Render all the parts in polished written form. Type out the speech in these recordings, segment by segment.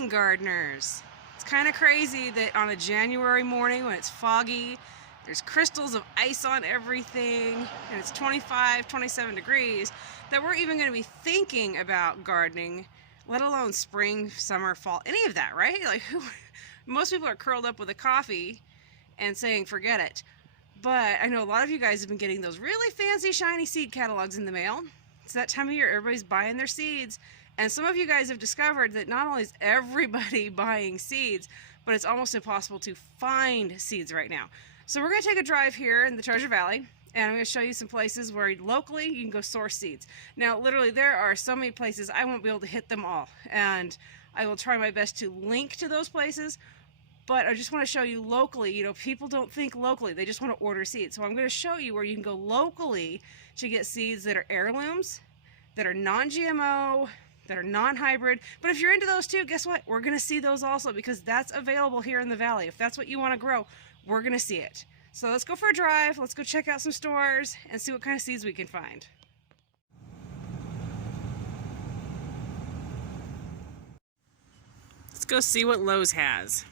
morning, gardeners. It's kind of crazy that on a January morning when it's foggy, there's crystals of ice on everything, and it's 25, 27 degrees, that we're even going to be thinking about gardening, let alone spring, summer, fall, any of that, right? Like, most people are curled up with a coffee and saying, forget it. But I know a lot of you guys have been getting those really fancy, shiny seed catalogs in the mail. It's that time of year, everybody's buying their seeds. And some of you guys have discovered that not only is everybody buying seeds, but it's almost impossible to find seeds right now. So we're going to take a drive here in the Treasure Valley, and I'm going to show you some places where locally you can go source seeds. Now, literally, there are so many places, I won't be able to hit them all. And I will try my best to link to those places. But I just want to show you locally, you know, people don't think locally, they just want to order seeds. So I'm going to show you where you can go locally to get seeds that are heirlooms, that are non-GMO, that are non-hybrid. But if you're into those too, guess what? We're going to see those also, because that's available here in the valley. If that's what you want to grow, we're going to see it. So let's go for a drive, let's go check out some stores and see what kind of seeds we can find. Let's go see what Lowe's has.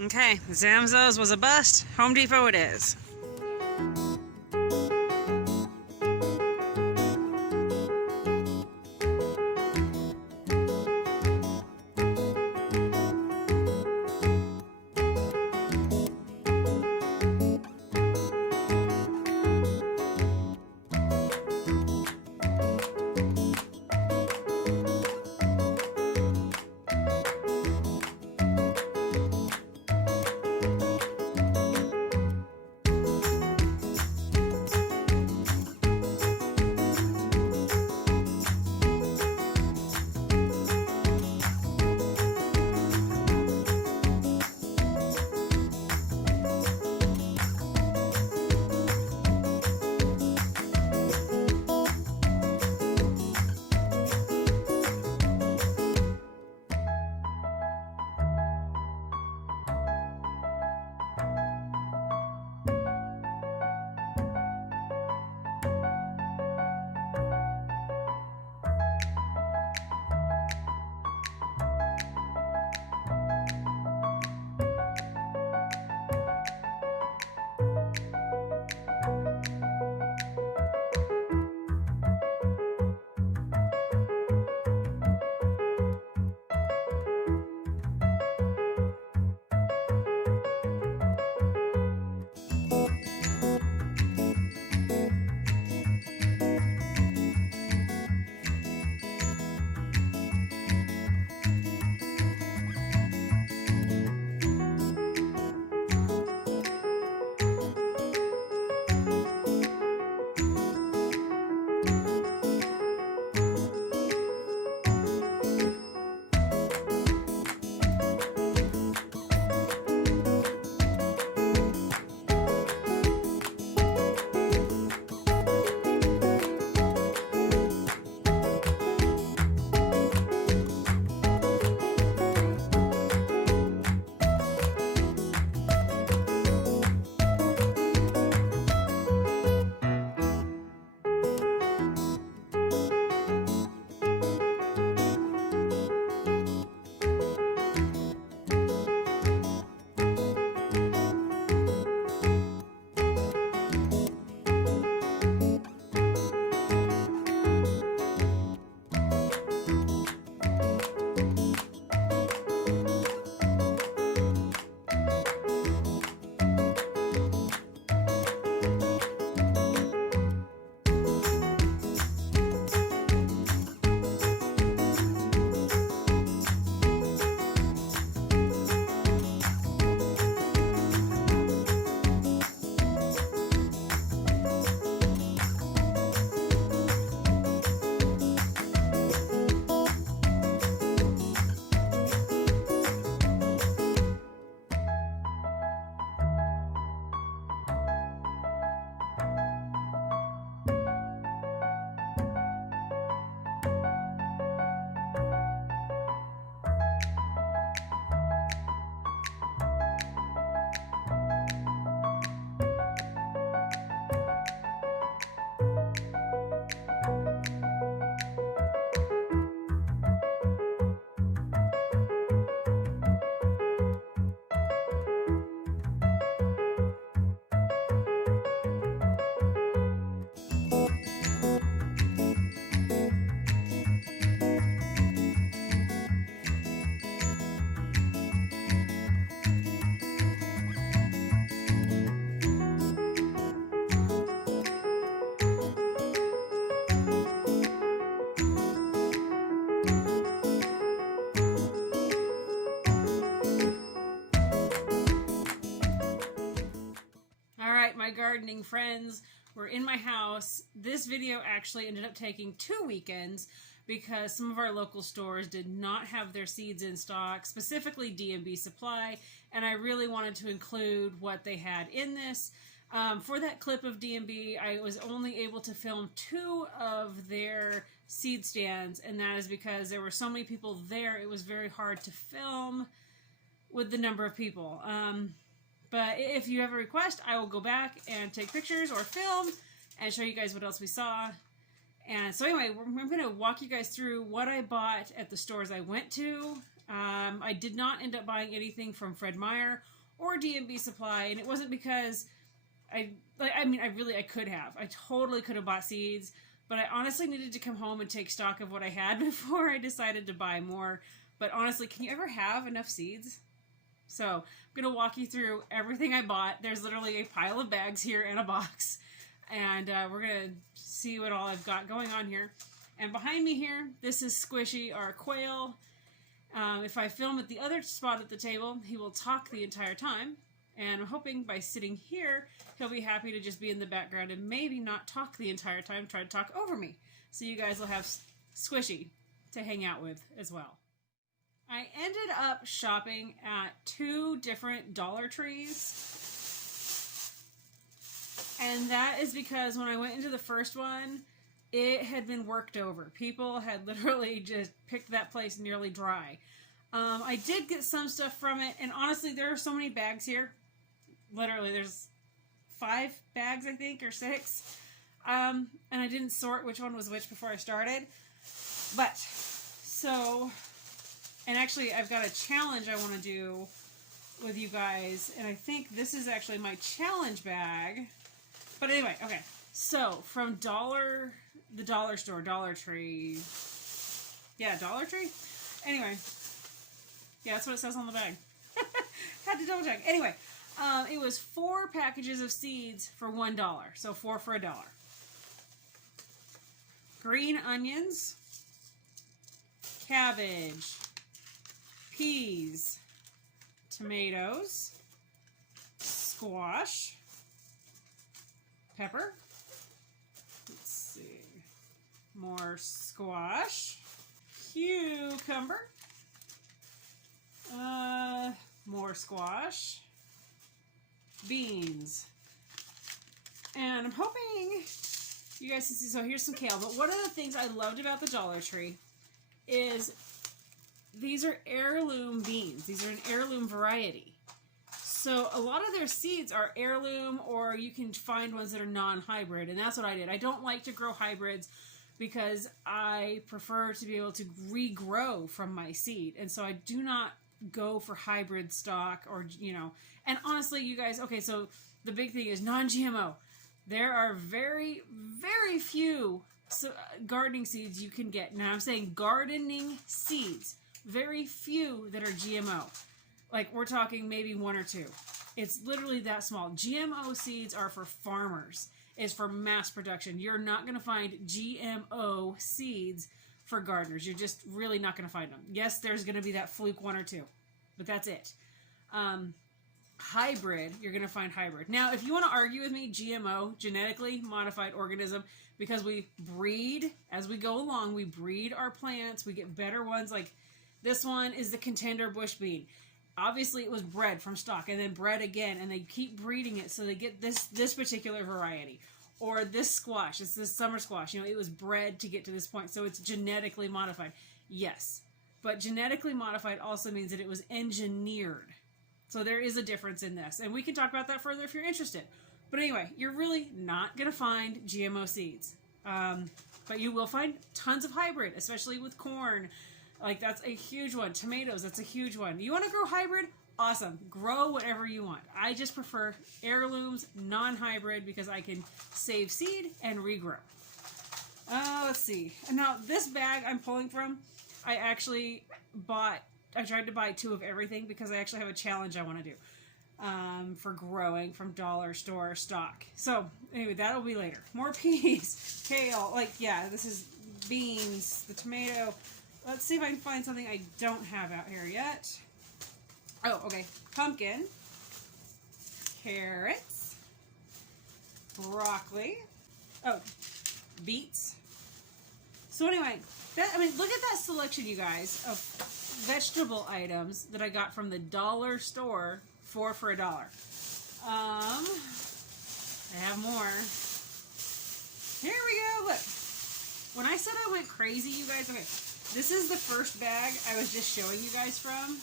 Okay, Zamzows was a bust. Home Depot it is. gardening friends were in my house. This video actually ended up taking 2 weekends because some of our local stores did not have their seeds in stock, specifically D&B Supply, and I really wanted to include what they had in this. For that clip of D&B, I was only able to film 2 of their seed stands, and that is because there were so many people there, it was very hard to film with the number of people. But if you have a request, I will go back and take pictures or film and show you guys what else we saw. And so anyway, I'm going to walk you guys through what I bought at the stores I went to. I did not end up buying anything from Fred Meyer or D&B Supply, and it wasn't because I could have. I totally could have bought seeds, but I honestly needed to come home and take stock of what I had before I decided to buy more. But honestly, can you ever have enough seeds? So I'm going to walk you through everything I bought. There's literally a pile of bags here and a box. And we're going to see what all I've got going on here. And behind me here, this is Squishy, our quail. If I film at the other spot at the table, he will talk the entire time. And I'm hoping by sitting here, he'll be happy to just be in the background and maybe not talk the entire time, try to talk over me. So you guys will have Squishy to hang out with as well. I ended up shopping at 2 different Dollar Trees. And that is because when I went into the first one, it had been worked over. People had literally just picked that place nearly dry. I did get some stuff from it, and honestly, there are so many bags here. Literally, there's 5 bags, I think, or 6. And I didn't sort which one was which before I started. But, so, and actually, I've got a challenge I want to do with you guys, and I think this is actually my challenge bag. But anyway, okay, so from the dollar store, Dollar Tree, yeah, Dollar Tree? Anyway, yeah, that's what it says on the bag. Had to double check. Anyway, it was 4 packages of seeds for $1, so 4 for $1. Green onions, cabbage, peas, tomatoes, squash, pepper, let's see, more squash, cucumber, more squash, beans, and I'm hoping you guys can see. So here's some kale, but one of the things I loved about the Dollar Tree is these are heirloom beans. These are an heirloom variety. So a lot of their seeds are heirloom, or you can find ones that are non-hybrid, and that's what I did. I don't like to grow hybrids because I prefer to be able to regrow from my seed, and so I do not go for hybrid stock or, you know, and honestly, you guys, okay, so the big thing is non-GMO. There are very, very few gardening seeds you can get. Now I'm saying gardening seeds. Very few that are GMO. Like, we're talking maybe 1 or 2. It's literally that small. GMO seeds are for farmers. It's for mass production. You're not going to find GMO seeds for gardeners. You're just really not going to find them. Yes, there's going to be that fluke 1 or 2, but that's it. Hybrid, you're going to find hybrid. Now, if you want to argue with me, GMO, genetically modified organism, because we breed, as we go along, we breed our plants, we get better ones. Like, this one is the Contender bush bean. Obviously, it was bred from stock and then bred again, and they keep breeding it so they get this particular variety. Or this squash, it's this summer squash. You know, it was bred to get to this point, so it's genetically modified. Yes, but genetically modified also means that it was engineered. So there is a difference in this, and we can talk about that further if you're interested. But anyway, you're really not going to find GMO seeds. But you will find tons of hybrid, especially with corn. Like, that's a huge one. Tomatoes, that's a huge one. You want to grow hybrid? Awesome. Grow whatever you want. I just prefer heirlooms, non-hybrid, because I can save seed and regrow. Let's see. Now, this bag I'm pulling from, I actually I tried to buy 2 of everything because I actually have a challenge I want to do for growing from dollar store stock. So, anyway, that'll be later. More peas, kale, like, yeah, this is beans, the tomato. Let's see if I can find something I don't have out here yet. Oh, okay. Pumpkin, carrots, broccoli. Oh, beets. So anyway, look at that selection, you guys, of vegetable items that I got from the dollar store, 4 for $1. I have more. Here we go. Look. When I said I went crazy, you guys, okay, this is the first bag I was just showing you guys from.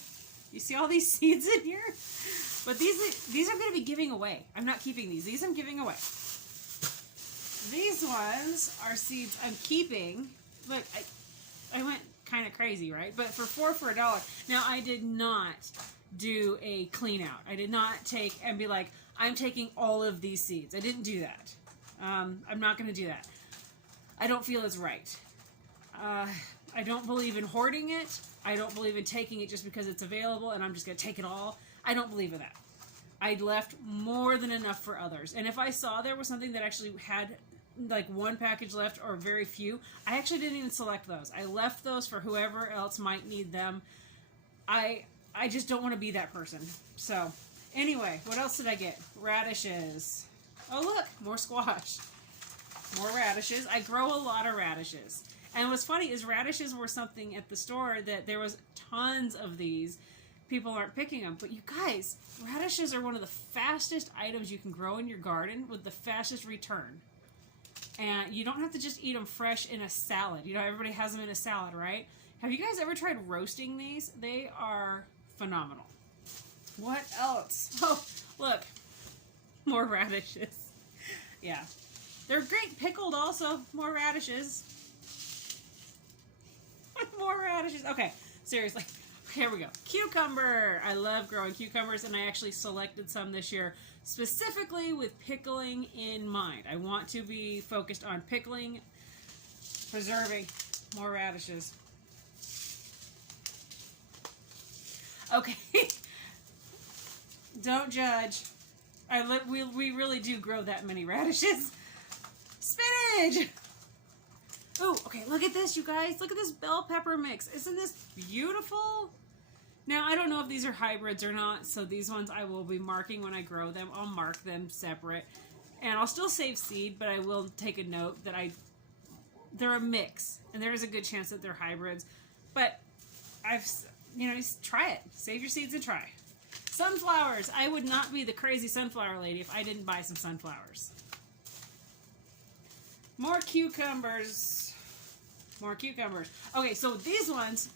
You see all these seeds in here? But these I'm going to be giving away. I'm not keeping these. These I'm giving away. These ones are seeds I'm keeping. Look, I went kind of crazy, right? But for 4 for $1. Now, I did not do a clean out. I did not take and be like, I'm taking all of these seeds. I didn't do that. I'm not going to do that. I don't feel it's right. I don't believe in hoarding it. I don't believe in taking it just because it's available and I'm just going to take it all. I don't believe in that. I left more than enough for others. And if I saw there was something that actually had like one package left or very few, I actually didn't even select those. I left those for whoever else might need them. I just don't want to be that person. So anyway, what else did I get? Radishes. Oh look, more squash. More radishes. I grow a lot of radishes. And what's funny is radishes were something at the store that there was tons of these. People aren't picking them. But you guys, radishes are one of the fastest items you can grow in your garden with the fastest return. And you don't have to just eat them fresh in a salad. You know, everybody has them in a salad, right? Have you guys ever tried roasting these? They are phenomenal. What else? Oh, look. More radishes. Yeah. They're great pickled also. More radishes. More radishes. Okay, seriously. Here we go. Cucumber. I love growing cucumbers, and I actually selected some this year specifically with pickling in mind. I want to be focused on pickling, preserving. More radishes. Okay. Don't judge. We really do grow that many radishes. Spinach! Oh, okay, look at this, you guys. Look at this bell pepper mix. Isn't this beautiful? Now, I don't know if these are hybrids or not, so these ones I will be marking when I grow them. I'll mark them separate. And I'll still save seed, but I will take a note that they're a mix, and there is a good chance that they're hybrids. But just try it. Save your seeds and try. Sunflowers. I would not be the crazy sunflower lady if I didn't buy some sunflowers. More cucumbers. More cucumbers. Okay, so these ones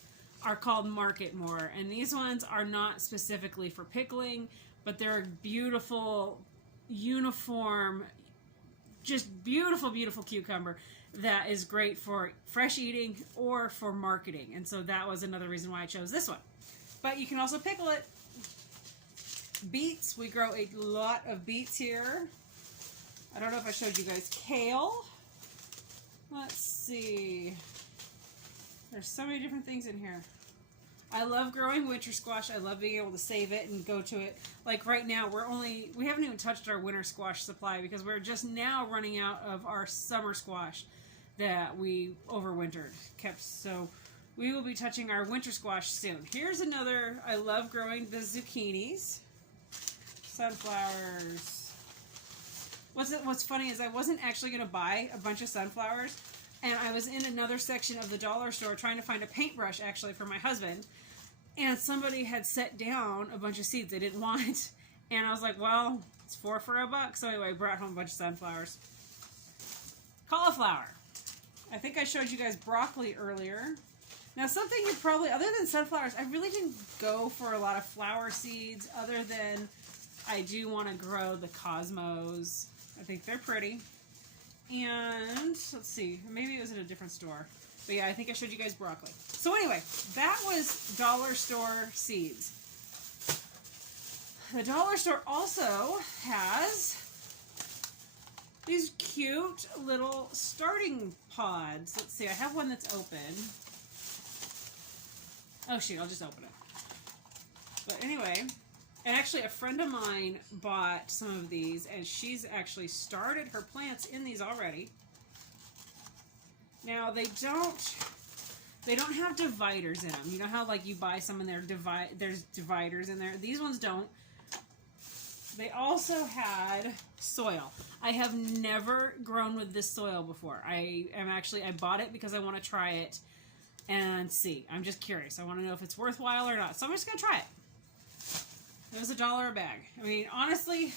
are called Market More, and these ones are not specifically for pickling, but they're beautiful, uniform, just beautiful, beautiful cucumber that is great for fresh eating or for marketing. And so that was another reason why I chose this one. But you can also pickle it. Beets. We grow a lot of beets here. I don't know if I showed you guys kale. Let's see. There's so many different things in here. I love growing winter squash. I love being able to save it and go to it. Like right now, we haven't even touched our winter squash supply because we're just now running out of our summer squash that we overwintered kept. So we will be touching our winter squash soon. Here's another. I love growing the zucchinis. Sunflowers. What's funny is I wasn't actually going to buy a bunch of sunflowers, and I was in another section of the dollar store trying to find a paintbrush actually for my husband, and somebody had set down a bunch of seeds they didn't want, and I was like, well, it's 4 for $1. So anyway, I brought home a bunch of sunflowers. Cauliflower. I think I showed you guys broccoli earlier. Now something you probably, other than sunflowers, I really didn't go for a lot of flower seeds other than I do want to grow the cosmos. I think they're pretty. And let's see, maybe it was at a different store. But yeah, I think I showed you guys broccoli. So anyway, that was dollar store seeds. The dollar store also has these cute little starting pods. Let's see, I have one that's open. Oh shoot, I'll just open it. But anyway, and actually a friend of mine bought some of these, and she's actually started her plants in these already. Now they don't have dividers in them. You know how like you buy some and there's dividers in there? These ones don't. they also had soil. I have never grown with this soil before. I bought it because I want to try it and see. I'm just curious. I want to know if it's worthwhile or not. So I'm just going to try it. It was $1 a bag. I mean, honestly,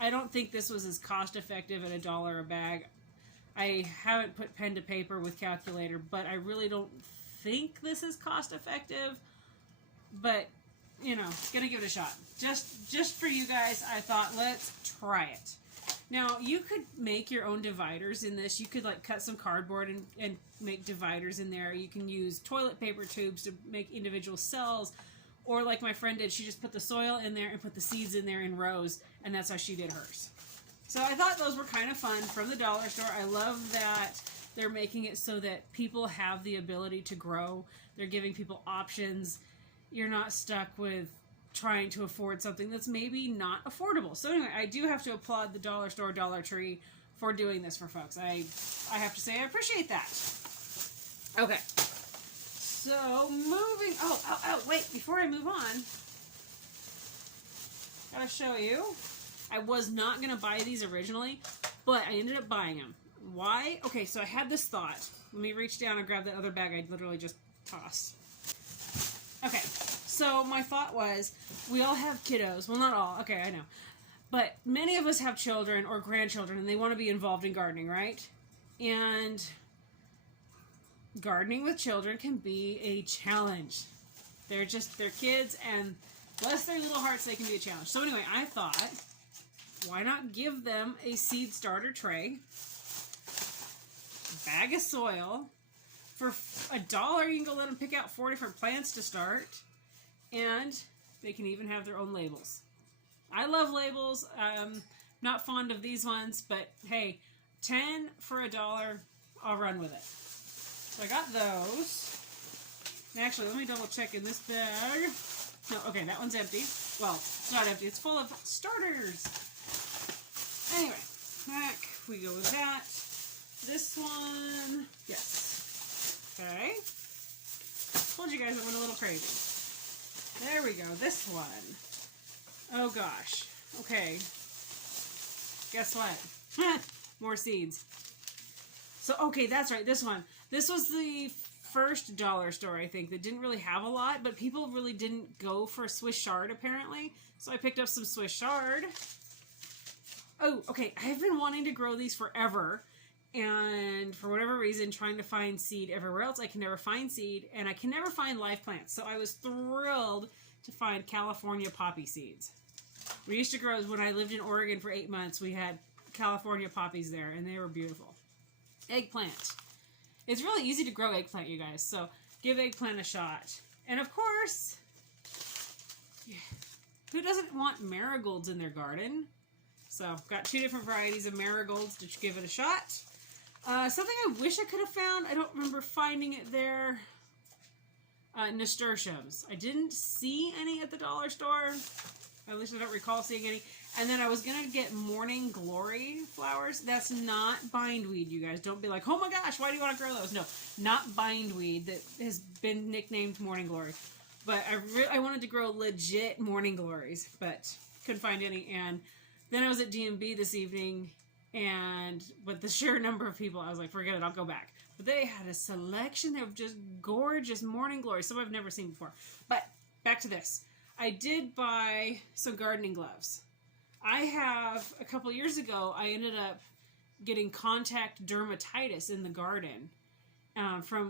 I don't think this was as cost effective at $1 a bag. I haven't put pen to paper with calculator, but I really don't think this is cost effective. But, you know, gonna give it a shot. Just for you guys, I thought, let's try it. Now, you could make your own dividers in this. You could, like, cut some cardboard and make dividers in there. You can use toilet paper tubes to make individual cells. Or like my friend did, she just put the soil in there and put the seeds in there in rows, and that's how she did hers. So I thought those were kind of fun from the dollar store. I love that they're making it so that people have the ability to grow. They're giving people options. You're not stuck with trying to afford something that's maybe not affordable. So anyway, I do have to applaud the dollar store, Dollar Tree for doing this for folks. I have to say I appreciate that. Okay. So, moving... Oh, wait. Before I move on, gotta show you. I was not going to buy these originally, but I ended up buying them. Why? Okay, so I had this thought. Let me reach down and grab that other bag I literally just tossed. Okay, so my thought was, we all have kiddos. Well, not all. Okay, I know. But many of us have children or grandchildren, and they want to be involved in gardening, right? And gardening with children can be a challenge. They're kids, and bless their little hearts, they can be a challenge. So anyway, I thought, why not give them a seed starter tray, a bag of soil. For $1, you can go let them pick out 4 different plants to start, and they can even have their own labels. I love labels. Not fond of these ones, but hey, 10 for $1, I'll run with it. So I got those. Actually, let me double check in this bag. No, okay, that one's empty. Well, it's not empty. It's full of starters. Anyway, back we go with that. This one, yes. Okay. Told you guys it went a little crazy. There we go. This one. Oh gosh. Okay. Guess what? More seeds. So, okay, that's right. This one. This was the first dollar store, I think, that didn't really have a lot, but people really didn't go for Swiss chard, apparently. So I picked up some Swiss chard. Oh, okay. I've been wanting to grow these forever, and for whatever reason, trying to find seed everywhere else, I can never find seed, and I can never find live plants. So I was thrilled to find California poppy seeds. We used to grow, when I lived in Oregon for 8 months, we had California poppies there, and they were beautiful. Eggplant. It's really easy to grow eggplant, you guys, so give eggplant a shot. And of course, who doesn't want marigolds in their garden? So, got 2 different varieties of marigolds to give it a shot. Something I wish I could have found, I don't remember finding it there. Nasturtiums. I didn't see any at the dollar store. At least I don't recall seeing any. And then I was going to get morning glory flowers. That's not bindweed, you guys. Don't be like, oh my gosh, why do you want to grow those? No, not bindweed that has been nicknamed morning glory. But I wanted to grow legit morning glories, but couldn't find any. And then I was at D&B this evening, and with the sheer number of people, I was like, forget it, I'll go back. But they had a selection of just gorgeous morning glories, some I've never seen before. But back to this. I did buy some gardening gloves. I have, a couple years ago, I ended up getting contact dermatitis in the garden.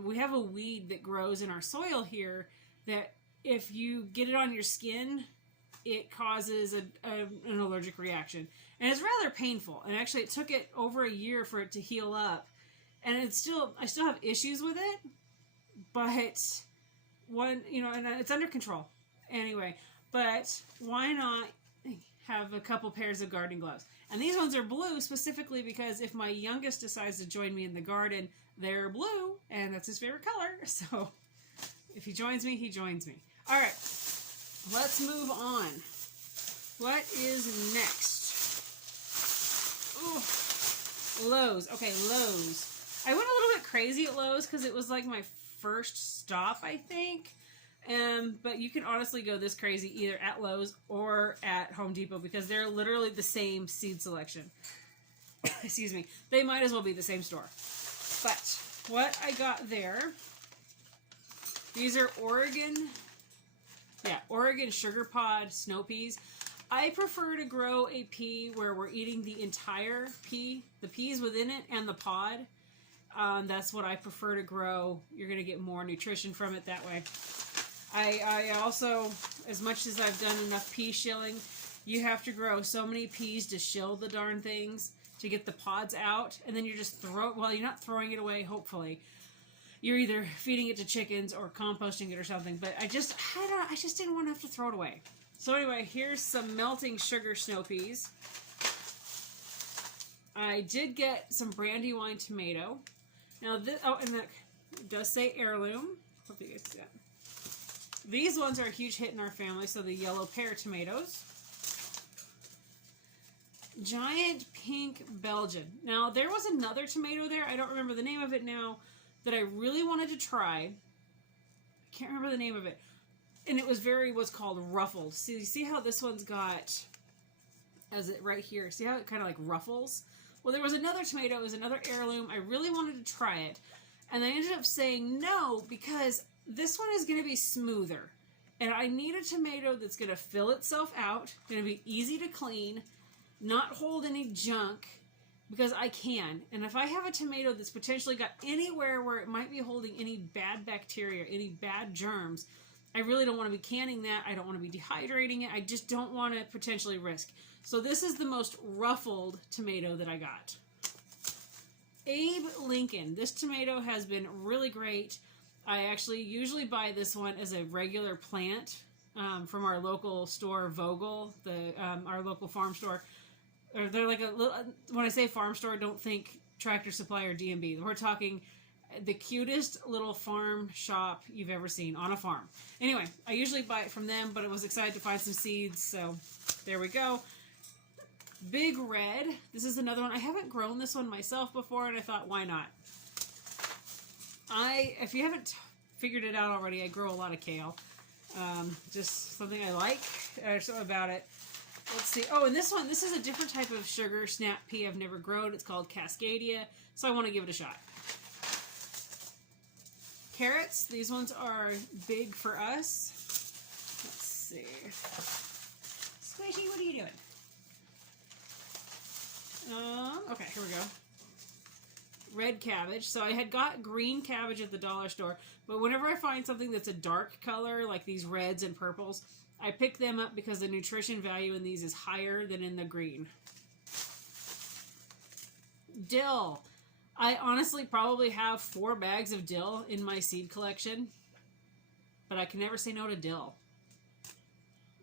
We have a weed that grows in our soil here that if you get it on your skin, it causes an allergic reaction. And it's rather painful. And actually, it took it over a year for it to heal up. And I still have issues with it, but and it's under control. Anyway, but why not have a couple pairs of gardening gloves? And these ones are blue specifically because if my youngest decides to join me in the garden, they're blue, and that's his favorite color. So if he joins me, he joins me. All right, let's move on. What is next? Ooh, Lowe's. Okay, Lowe's. I went a little bit crazy at Lowe's because it was like my first stop, I think. But you can honestly go this crazy either at Lowe's or at Home Depot because they're literally the same seed selection. Excuse me. They might as well be the same store. But what I got there, these are Oregon Sugar Pod snow peas. I prefer to grow a pea where we're eating the entire pea, the peas within it and the pod. That's what I prefer to grow. You're going to get more nutrition from it that way. I also, as much as I've done enough pea shilling, you have to grow so many peas to shill the darn things to get the pods out, and then you just you're not throwing it away, hopefully. You're either feeding it to chickens or composting it or something, but I just didn't want to have to throw it away. So anyway, here's some melting sugar snow peas. I did get some Brandywine tomato. Now this, and that does say heirloom. Hope you guys see that. These ones are a huge hit in our family, so the yellow pear tomatoes. Giant pink Belgian. Now, there was another tomato there, I don't remember the name of it now, that I really wanted to try. I can't remember the name of it. And it was what's called ruffled. See how this one's got, right here, see how it kind of like ruffles? Well, there was another tomato, it was another heirloom. I really wanted to try it. And I ended up saying no because this one is going to be smoother. And I need a tomato that's going to fill itself out, going to be easy to clean, not hold any junk, because I can. And if I have a tomato that's potentially got anywhere where it might be holding any bad bacteria, any bad germs, I really don't want to be canning that. I don't want to be dehydrating it. I just don't want to potentially risk. So this is the most ruffled tomato that I got. Abe Lincoln. This tomato has been really great. I actually usually buy this one as a regular plant from our local store, Vogel, our local farm store. Or they're like a little, when I say farm store, don't think Tractor Supply or D&B. We're talking the cutest little farm shop you've ever seen on a farm. Anyway, I usually buy it from them, but I was excited to find some seeds, so there we go. Big Red. This is another one. I haven't grown this one myself before, and I thought, why not? If you haven't figured it out already, I grow a lot of kale. Just something I like. There's something about it. Let's see. Oh, and this one, this is a different type of sugar snap pea I've never grown. It's called Cascadia, so I want to give it a shot. Carrots. These ones are big for us. Let's see. Squishy, what are you doing? Okay, here we go. Red cabbage. So I had got green cabbage at the dollar store, but whenever I find something that's a dark color, like these reds and purples, I pick them up because the nutrition value in these is higher than in the green. Dill. I honestly probably have 4 bags of dill in my seed collection, but I can never say no to dill.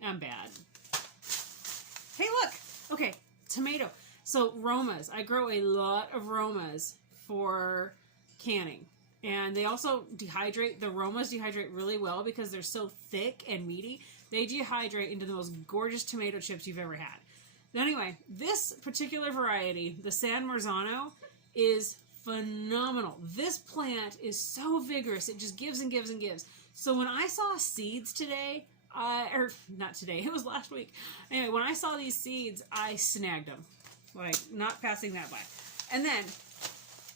I'm bad. Hey, look! Okay, tomato. So, Romas. I grow a lot of Romas for canning. And they also dehydrate. The Romas dehydrate really well because they're so thick and meaty. They dehydrate into the most gorgeous tomato chips you've ever had. Anyway, this particular variety, the San Marzano, is phenomenal. This plant is so vigorous. It just gives and gives and gives. So when I saw seeds today, or not today, it was last week. Anyway, when I saw these seeds, I snagged them. Like, not passing that by. And then,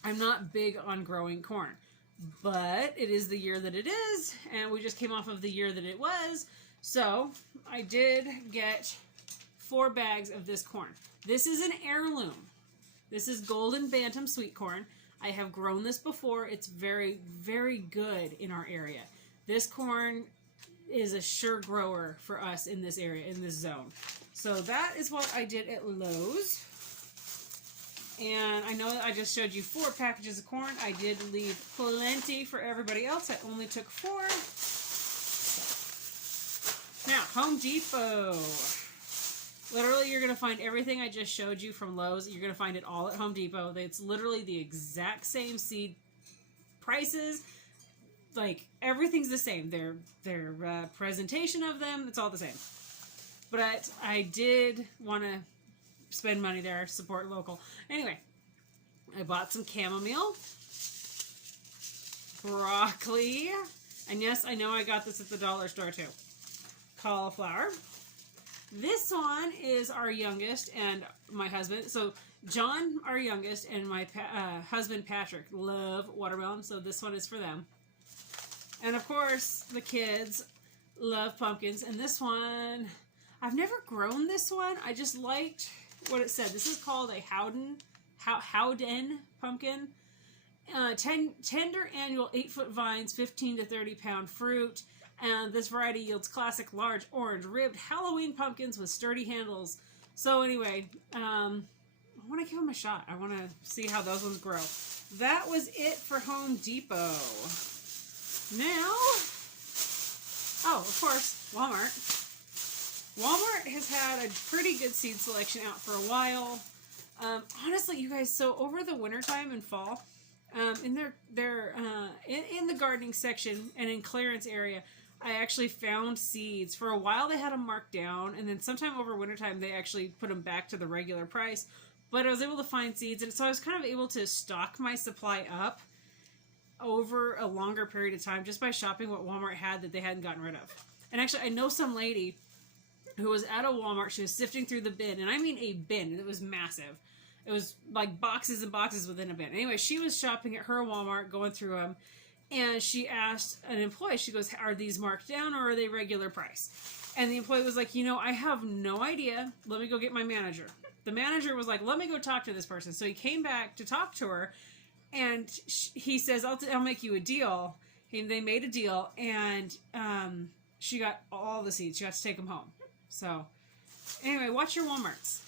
I'm not big on growing corn. But it is the year that it is, and we just came off of the year that it was. So, I did get 4 bags of this corn. This is an heirloom. This is Golden Bantam sweet corn. I have grown this before. It's very, very good in our area. This corn is a sure grower for us in this area, in this zone. So that is what I did at Lowe's. And I know that I just showed you 4 packages of corn. I did leave plenty for everybody else. I only took 4. Now, Home Depot. Literally, you're going to find everything I just showed you from Lowe's. You're going to find it all at Home Depot. It's literally the exact same seed prices. Like, everything's the same. Their presentation of them, it's all the same. But I did want to spend money there, support local. Anyway, I bought some chamomile, broccoli, And yes, I know I got this at the dollar store too. Cauliflower. This one is our youngest and my husband. So John, our youngest, and my husband Patrick love watermelon. So this one is for them. And of course, the kids love pumpkins. And this one, I've never grown this one. I just liked what it said. This is called a Howden pumpkin. Tender annual 8-foot vines, 15 to 30 pound fruit. And this variety yields classic large orange ribbed Halloween pumpkins with sturdy handles. So anyway, I want to give them a shot. I want to see how those ones grow. That was it for Home Depot. Now, oh, of course, Walmart. Walmart has had a pretty good seed selection out for a while. Honestly, you guys, so over the wintertime and fall, in in the gardening section and in clearance area, I actually found seeds. For a while they had them marked down, and then sometime over wintertime they actually put them back to the regular price. But I was able to find seeds, and so I was kind of able to stock my supply up over a longer period of time just by shopping what Walmart had that they hadn't gotten rid of. And actually, I know some lady who was at a Walmart. She was sifting through the bin, and I mean a bin. It was massive. It was like boxes and boxes within a bin. Anyway, she was shopping at her Walmart, going through them, and she asked an employee, she goes, are these marked down or are they regular price? And the employee was like, I have no idea. Let me go get my manager. The manager was like, let me go talk to this person. So he came back to talk to her, and he says, I'll make you a deal. And they made a deal, and she got all the seeds. She got to take them home. So anyway, watch your Walmarts.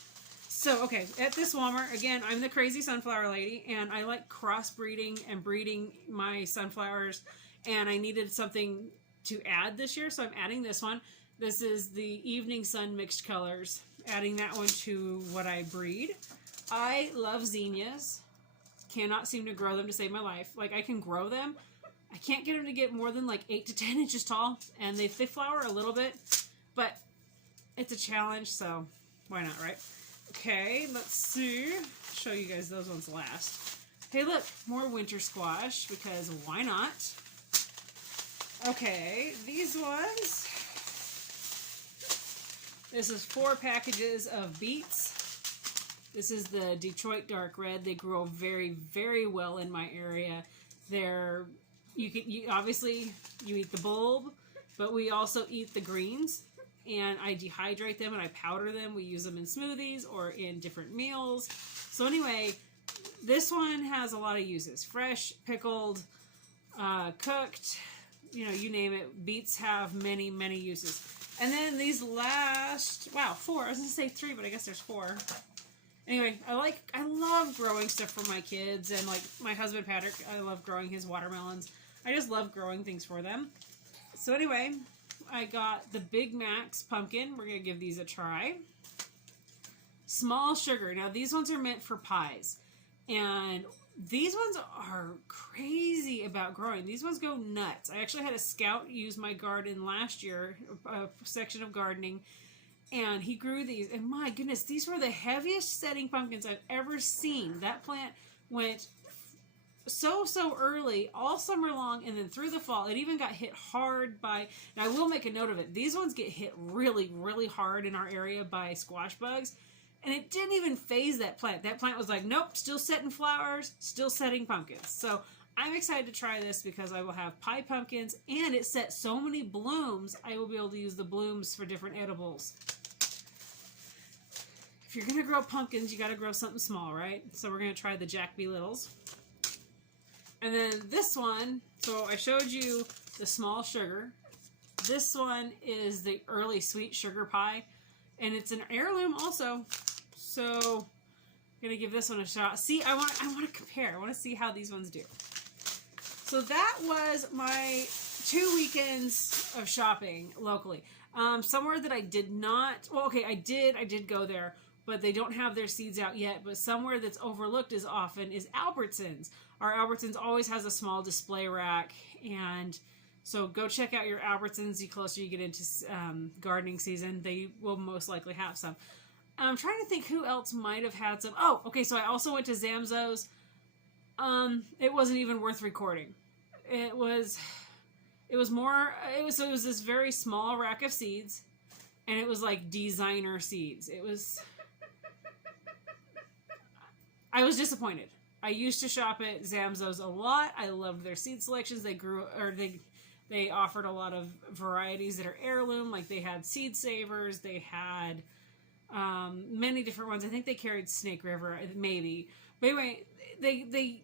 So, okay, at this Walmart, again, I'm the crazy sunflower lady, and I like crossbreeding and breeding my sunflowers, and I needed something to add this year, so I'm adding this one. This is the Evening Sun Mixed Colors, adding that one to what I breed. I love zinnias. Cannot seem to grow them to save my life. Like, I can grow them. I can't get them to get more than like 8 to 10 inches tall, and they flower a little bit, but it's a challenge, so why not, right? Okay, let's see. Show you guys those ones last. Hey, look, more winter squash, because why not? Okay, these ones. This is 4 packages of beets. This is the Detroit Dark Red. They grow very, very well in my area. They're, obviously, you eat the bulb, but we also eat the greens. And I dehydrate them and I powder them. We use them in smoothies or in different meals. So anyway, this one has a lot of uses. Fresh, pickled, cooked, you name it. Beets have many, many uses. And then these last, wow, 4. I was going to say 3, but I guess there's 4. Anyway, I love growing stuff for my kids, and like my husband Patrick, I love growing his watermelons. I just love growing things for them. So anyway, I got the Big Macs pumpkin. We're going to give these a try. Small sugar. Now, these ones are meant for pies. And these ones are crazy about growing. These ones go nuts. I actually had a scout use my garden last year, a section of gardening, and he grew these. And my goodness, these were the heaviest setting pumpkins I've ever seen. That plant went so early all summer long, and then through the fall it even got hit hard by, and I will make a note of it, these ones get hit really hard in our area by squash bugs, and it didn't even phase that plant. That plant was like, nope, still setting flowers, still setting pumpkins. So I'm excited to try this because I will have pie pumpkins, and it set so many blooms I will be able to use the blooms for different edibles. If you're gonna grow pumpkins, you gotta grow something small, right? So we're gonna try the Jack B. Littles. And then this one, so I showed you the small sugar. This one is the early sweet sugar pie, and it's an heirloom also. So I'm gonna give this one a shot. See, I want to compare. I want to see how these ones do. So that was my 2 weekends of shopping locally. Somewhere that I did not. Well, okay, I did go there, but they don't have their seeds out yet. But somewhere that's overlooked as often is Albertsons. Our Albertsons always has a small display rack, and so go check out your Albertsons. The closer you get into gardening season, they will most likely have some. I'm trying to think who else might have had some. Oh, okay, so I also went to Zamzows. It wasn't even worth recording. It was It was more, so it was this very small rack of seeds, and it was like designer seeds. I was disappointed. I used to shop at Zamzows a lot. I loved their seed selections. They offered a lot of varieties that are heirloom. Like they had Seed Savers. They had many different ones. I think they carried Snake River, maybe. But anyway, they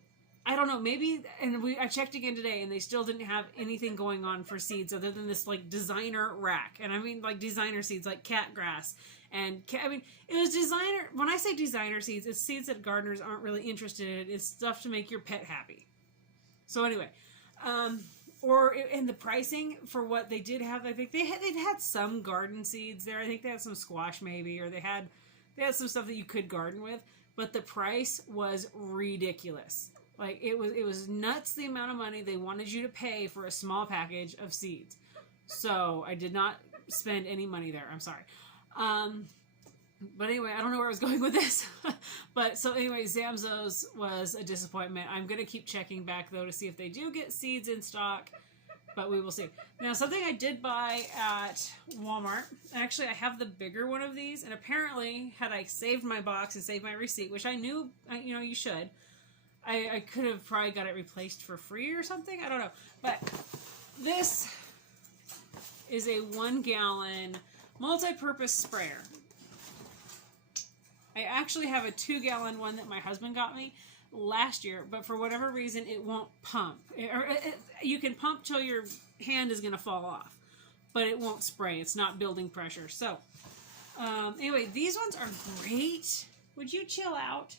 I don't know, maybe, and I checked again today, and they still didn't have anything going on for seeds other than this like designer rack. And I mean like designer seeds like catgrass. And I mean, it was designer. When I say designer seeds, it's seeds that gardeners aren't really interested in. It's stuff to make your pet happy. So anyway, and the pricing for what they did have, I think they'd had some garden seeds there. I think they had some squash maybe, or they had some stuff that you could garden with. But the price was ridiculous. Like it was nuts the amount of money they wanted you to pay for a small package of seeds. So I did not spend any money there. I'm sorry. But anyway, I don't know where I was going with this. But so anyway, Zamzows was a disappointment. I'm going to keep checking back though to see if they do get seeds in stock, but we will see. Now, something I did buy at Walmart, actually I have the bigger one of these, and apparently had I saved my box and saved my receipt, which I knew, you should, I could have probably got it replaced for free or something. I don't know. But this is a 1 gallon multi-purpose sprayer. I actually have a 2 gallon one that my husband got me last year, but for whatever reason it won't pump. You can pump till your hand is going to fall off, but it won't spray. It's not building pressure. So anyway, these ones are great. Would you chill out?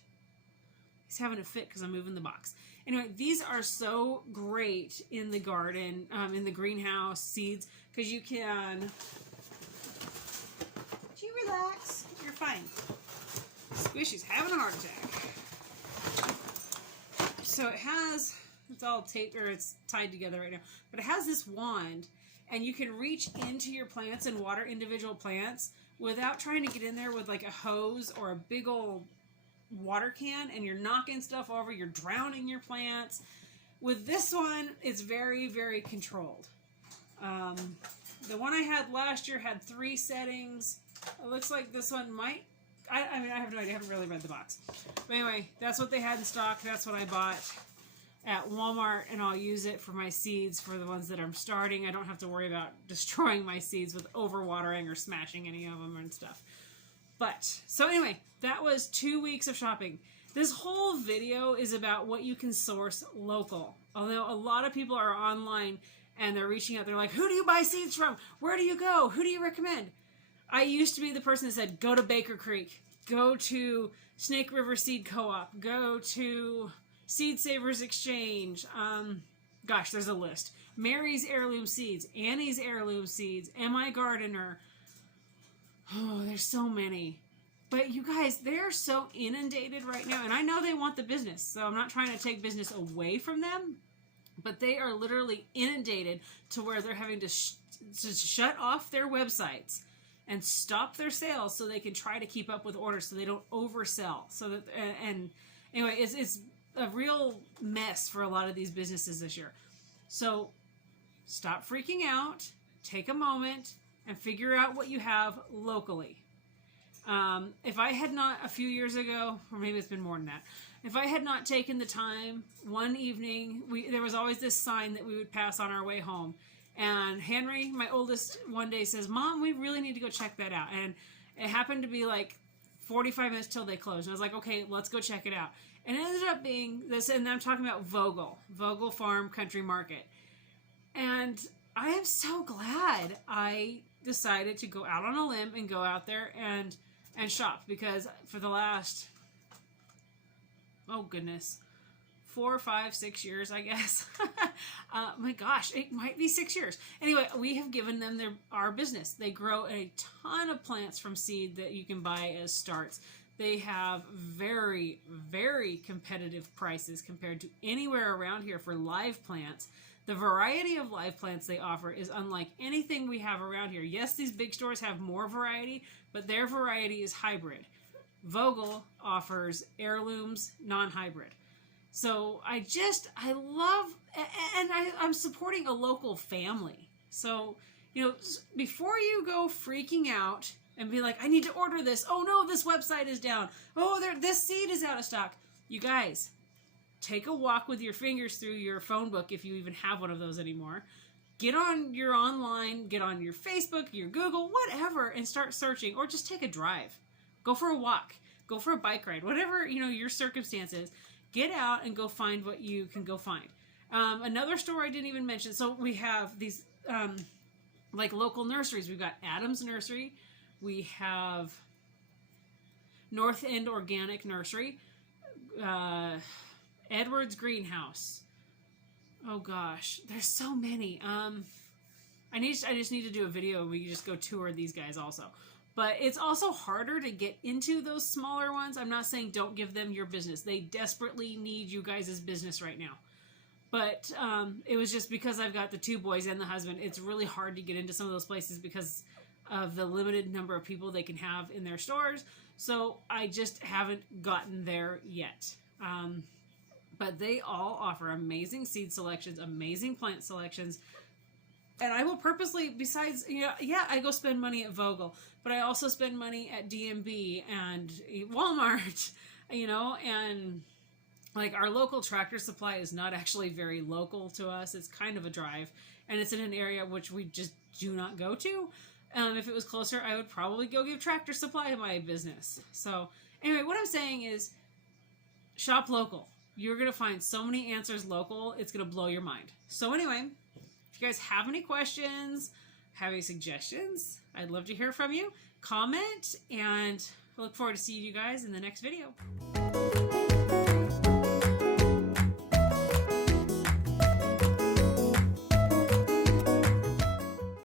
He's having a fit because I'm moving the box. Anyway, these are so great in the garden, in the greenhouse, seeds, because you can... Would you relax? You're fine. Squishy's having a heart attack. So it has, it's all taped, or it's tied together right now, but it has this wand, and you can reach into your plants and water individual plants without trying to get in there with like a hose or a big old water can, and you're knocking stuff over, you're drowning your plants. With this one, it's very, very controlled. The one I had last year had 3 settings. It looks like this one might, I mean, I have no idea. I haven't really read the box. But anyway, that's what they had in stock. That's what I bought at Walmart, and I'll use it for my seeds for the ones that I'm starting. I don't have to worry about destroying my seeds with overwatering or smashing any of them and stuff. But, so anyway, that was 2 weeks of shopping. This whole video is about what you can source local. Although a lot of people are online and they're reaching out. They're like, who do you buy seeds from? Where do you go? Who do you recommend? I used to be the person that said, go to Baker Creek, go to Snake River Seed Co-op, go to Seed Savers Exchange. Gosh, there's a list. Mary's Heirloom Seeds, Annie's Heirloom Seeds, Am I Gardener? Oh, there's so many. But you guys, they're so inundated right now. And I know they want the business, so I'm not trying to take business away from them. But they are literally inundated to where they're having to shut off their websites and stop their sales so they can try to keep up with orders so they don't oversell. So that, and anyway, it's a real mess for a lot of these businesses this year. So stop freaking out, take a moment, and figure out what you have locally. If I had not, a few years ago, or maybe it's been more than that, if I had not taken the time one evening, there was always this sign that we would pass on our way home. And Henry, my oldest, one day says, Mom, we really need to go check that out. And it happened to be like 45 minutes till they closed. And I was like, okay, let's go check it out. And it ended up being this, and I'm talking about Vogel Farm Country Market. And I am so glad I decided to go out on a limb and go out there and shop, because for the last, oh goodness, 4, 5, 6 years, I guess. My gosh, it might be 6 years. Anyway, we have given them our business. They grow a ton of plants from seed that you can buy as starts. They have very, very competitive prices compared to anywhere around here for live plants. The variety of live plants they offer is unlike anything we have around here. Yes, these big stores have more variety, but their variety is hybrid. Vogel offers heirlooms, non-hybrid. So I love, and I'm supporting a local family. So, you know, before you go freaking out and be like, I need to order this. Oh no, this website is down. Oh, this seed is out of stock. You guys, take a walk with your fingers through your phone book if you even have one of those anymore. Get on your online, get on your Facebook, your Google, whatever, and start searching, or just take a drive. Go for a walk. Go for a bike ride. Whatever, you know, your circumstances. Get out and go find what you can go find. Another store I didn't even mention. So we have these like local nurseries. We've got Adams Nursery. We have North End Organic Nursery. Edwards Greenhouse. Oh gosh, there's so many. I just need to do a video and we can just go tour these guys also. But it's also harder to get into those smaller ones. I'm not saying don't give them your business. They desperately need you guys' business right now. But it was just because I've got the 2 boys and the husband, it's really hard to get into some of those places because of the limited number of people they can have in their stores. So I just haven't gotten there yet. But they all offer amazing seed selections, amazing plant selections. And I will purposely, besides, you know, yeah, I go spend money at Vogel, but I also spend money at DMB and Walmart, you know, and like our local Tractor Supply is not actually very local to us. It's kind of a drive, and it's in an area which we just do not go to. If it was closer, I would probably go give Tractor Supply my business. So anyway, what I'm saying is shop local. You're going to find so many answers local. It's going to blow your mind. So anyway, if you guys have any questions, have any suggestions, I'd love to hear from you. Comment, and I look forward to seeing you guys in the next video.